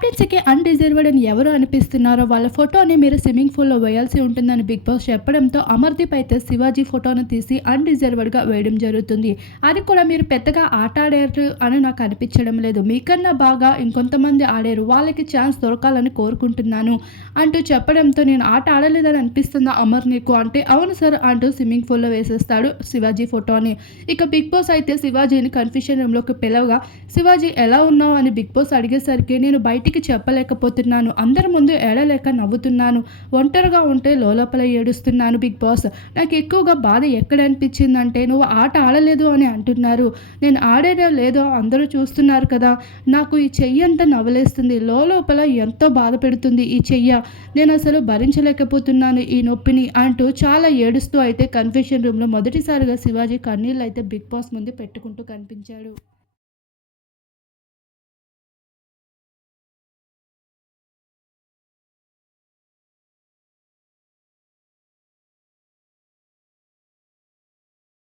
క్యాప్టెన్సీకి undeserved అని ఎవరు అనిపిస్తున్నారో వాళ్ళ ఫోటోని మీరు స్విమ్మింగ్ పూల్లో వేయాల్సి ఉంటుందని బిగ్ బాస్ చెప్పడంతో అమర్దీప్ అయితే శివాజీ ఫోటోను తీసి అన్డిజర్వ్డ్గా వేయడం జరుగుతుంది. అది కూడా మీరు పెద్దగా ఆట ఆడారు అని నాకు అనిపించడం లేదు. మీకన్నా బాగా ఇంకొంతమంది ఆడారు. వాళ్ళకి ఛాన్స్ దొరకాలని కోరుకుంటున్నాను అంటూ చెప్పడంతో నేను ఆట ఆడలేదని అనిపిస్తుందా అమర్ నీకు? అంటే అవును సార్ అంటూ స్విమ్మింగ్ పూల్లో వేసేస్తాడు శివాజీ ఫోటోని. ఇక బిగ్ బాస్ అయితే శివాజీని కన్ఫ్యూషన్ రూమ్లోకి పిలవగా శివాజీ ఎలా ఉన్నావు? అని బిగ్ బాస్ అడిగేసరికి నేను బయట బయటికి చెప్పలేకపోతున్నాను. అందరి ముందు ఏడలేక నవ్వుతున్నాను. ఒంటరిగా ఉంటే లోపల ఏడుస్తున్నాను బిగ్ బాస్. నాకు ఎక్కువగా బాధ ఎక్కడ అనిపించిందంటే నువ్వు ఆట ఆడలేదు అని అంటున్నారు. నేను ఆడేదో లేదో అందరూ చూస్తున్నారు కదా. నాకు ఈ చెయ్యి అంతా నవ్వలేస్తుంది. లోపల ఎంతో బాధ పెడుతుంది ఈ చెయ్య. నేను అసలు భరించలేకపోతున్నాను ఈ నొప్పిని అంటూ చాలా ఏడుస్తూ అయితే కన్ఫ్యూషన్ రూమ్లో మొదటిసారిగా శివాజీ కన్నీళ్ళు అయితే బిగ్ బాస్ ముందు పెట్టుకుంటూ కనిపించాడు.